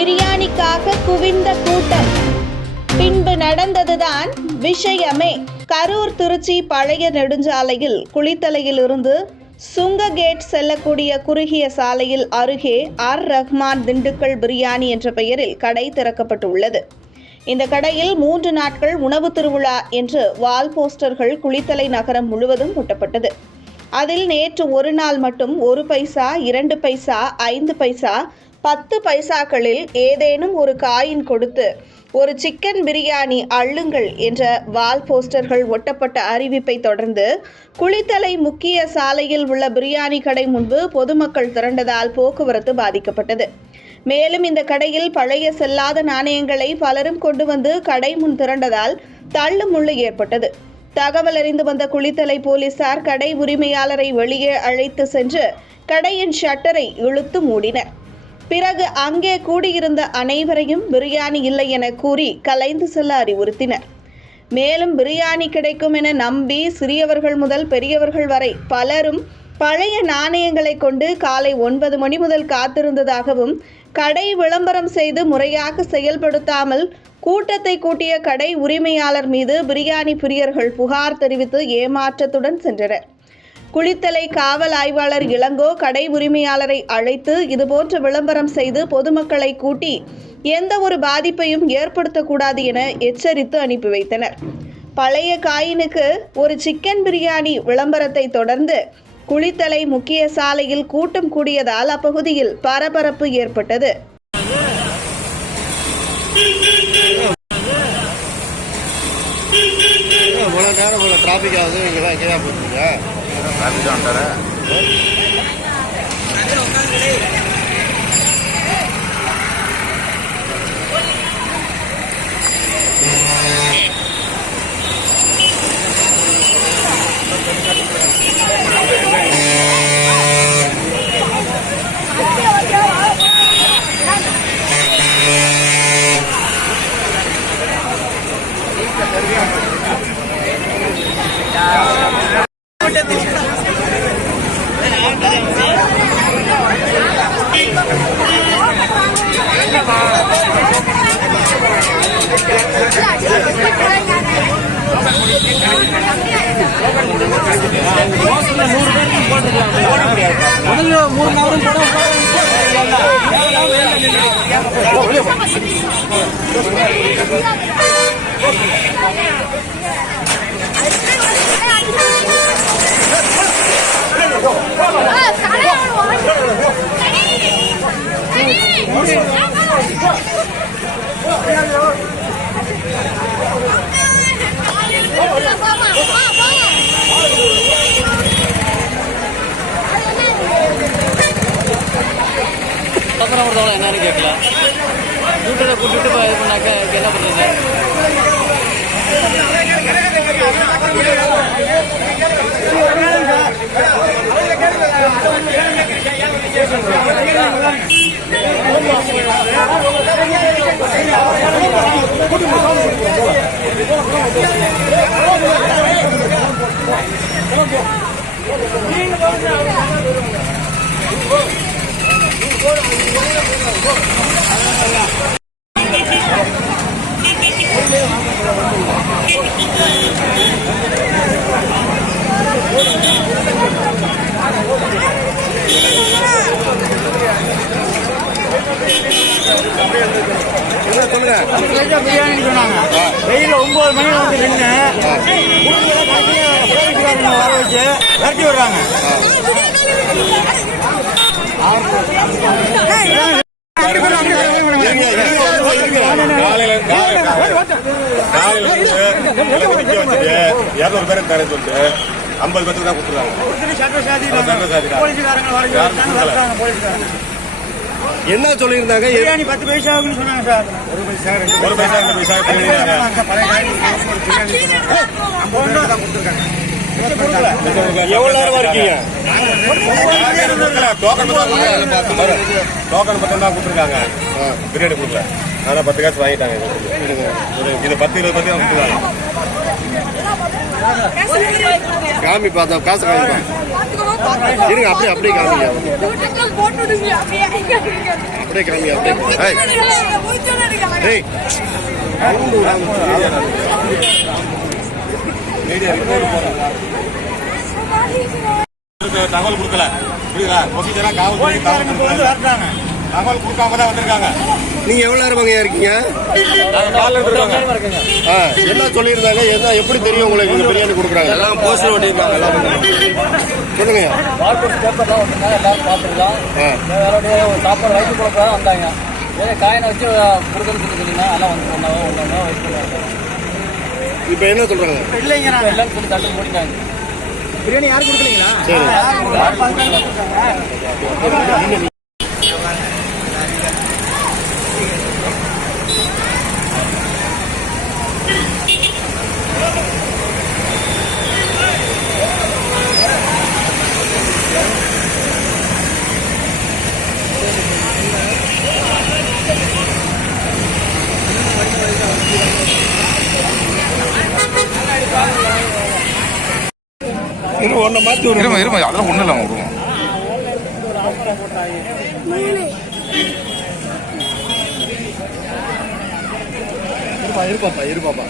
பிரியாணிக்காக குவிந்த கூட்டம். பின்பு நடந்ததுதான் விஷயமே. கரூர் திருச்சி பழைய நெடுஞ்சாலையில் குளித்தலையிலிருந்து சுங்க கேட் செல்லக்கூடிய குறுகிய சாலையில் அருகே ஆர் ரஹ்மான் திண்டுக்கல் பிரியாணி என்ற பெயரில் கடை திறக்கப்பட்டுள்ளது. இந்த கடையில் மூன்று நாட்கள் உணவு திருவிழா என்று வால் போஸ்டர்கள் குளித்தலை நகரம் முழுவதும் ஒட்டப்பட்டது அதில் நேற்று ஒரு நாள் மட்டும் ஒரு பைசா இரண்டு பைசா ஐந்து பைசா பத்து பைசாக்களில் ஏதேனும் ஒரு காயின் கொடுத்து ஒரு சிக்கன் பிரியாணி அள்ளுங்கள் என்ற வால் போஸ்டர்கள் ஒட்டப்பட்ட அறிவிப்பை தொடர்ந்து குளித்தலை முக்கிய சாலையில் உள்ள பிரியாணி கடை முன்பு பொதுமக்கள் திரண்டதால் போக்குவரத்து பாதிக்கப்பட்டது. மேலும் இந்த கடையில் பழைய செல்லாத நாணயங்களை பலரும் கொண்டு வந்து கடை முன் திரண்டதால் தள்ளுமுள்ளு ஏற்பட்டது. தகவல் அறிந்து வந்த குளித்தலை போலீசார் கடை உரிமையாளரை வெளியே அழைத்து சென்று கடையின் ஷட்டரை இழுத்து மூடினர். பிறகு அங்கே கூடியிருந்த அனைவரையும் பிரியாணி இல்லை என கூறி கலைந்து செல்ல அறிவுறுத்தினர். மேலும் பிரியாணி கிடைக்கும் என நம்பி சிறியவர்கள் முதல் பெரியவர்கள் வரை பலரும் பழைய நாணயங்களை கொண்டு காலை ஒன்பது மணி முதல் காத்திருந்ததாகவும் கடை விளம்பரம் செய்து முறையாக செயல்படுத்தாமல் கூட்டத்தை கூட்டிய கடை உரிமையாளர் மீது பிரியாணி பிரியர்கள் புகார் தெரிவித்து ஏமாற்றத்துடன் சென்றனர். குளித்தலை காவல் ஆய்வாளர் இளங்கோ கடை உரிமையாளரை அழைத்து இதுபோன்ற விளம்பரம் செய்து பொதுமக்களை கூட்டி எந்த ஒரு பாதிப்பையும் ஏற்படுத்தக்கூடாது என எச்சரித்து அனுப்பி வைத்தனர். பழைய காயினுக்கு ஒரு சிக்கன் பிரியாணி விளம்பரத்தை தொடர்ந்து குளித்தலை முக்கிய சாலையில் கூட்டம் கூடியதால் அப்பகுதியில் பரபரப்பு ஏற்பட்டது. இவ்வளோ நேரம் இவ்வளோ டிராஃபிக் ஆகுது இங்கே தான் எங்கேயா போட்டுருங்க டிராஃபிக் ಮೊದಲು ಮೂರು ನಾವರು ஒரு தவளை என்னன்னு கேட்கல. கூட்டத்தை கூட்டிட்டு இது பண்ணாக்க என்ன பண்ணுறது என்ன சொல்லுங்க பிரியாணி சொன்னாங்க வெயில் ஒன்பது மணி வந்து நின்று வர வச்சு விரட்டி விடுறாங்க இரநூறு பேரை தரேன் சொல்லிட்டு ஐம்பது பேருக்கு தான் கொடுத்துருக்காங்க என்ன சொல்லியிருந்தாங்க? பிரியாணி பத்து பைசா சொன்னாங்க சார். ஒரு பைசா ரெண்டு பைசா எவ்வளவு நேரமா இருக்கீங்க? டோக்கன் டோக்கன் மட்டும் தான் கொடுத்துருக்காங்க பிரியாணி கொடுக்கல. ஆனால் பத்து காசு வாங்கிட்டாங்க. இது. பத்து இருபது பத்து கொடுத்துருக்காங்க காமி பார்த்தா காசு காமிப்பா இருங்க அப்படியே அப்படியே காமிங்க அப்படியே அப்படியே காமிங்க அப்படியே ஏய். தகவல் கொடுக்கல. புரியுதா? ப்ரொசீஜரா காவல்துறை தகவல் கொடுக்காம தான் வந்திருக்காங்க. நீங்க எவ்வளவு நேரம் அங்கேயா இருக்கீங்க? என்ன சொல்லியிருந்தாங்க? என்ன எப்படி தெரியும் உங்களுக்கு? இங்க பிரியாணி கொடுக்குறாங்க. எல்லாம் போஸ்டர் ஓட்டியிருக்காங்க சொல்லுங்க. வாட்டர் பேப்பர்லாம் வந்துருந்தாங்க எல்லாரும் பார்த்துருக்கலாம் ஆ. வேற ஒரு சாப்பாடு வயிற்று கொடுக்க வந்தாங்க. ஏன்னா காயினை வச்சு கொடுக்கணும்னு சொல்லி சொன்னீங்க அதெல்லாம் வந்து ஒன்றாவோ ஒன்றாவோ வயிற்று இப்போ என்ன சொல்றாங்க? இல்லைங்கிறாங்க எல்லாம் சொல்லி தட்டு போட்டிட்டாங்க பிரியாணி யாரும் கொடுக்கலீங்களா? சரி ஒன்றை மாற்றி இருமா இருமா அதெல்லாம் ஒன்றும் இல்லை விடுவோம் இருப்பா இருப்பாப்பா இருப்பாப்பா.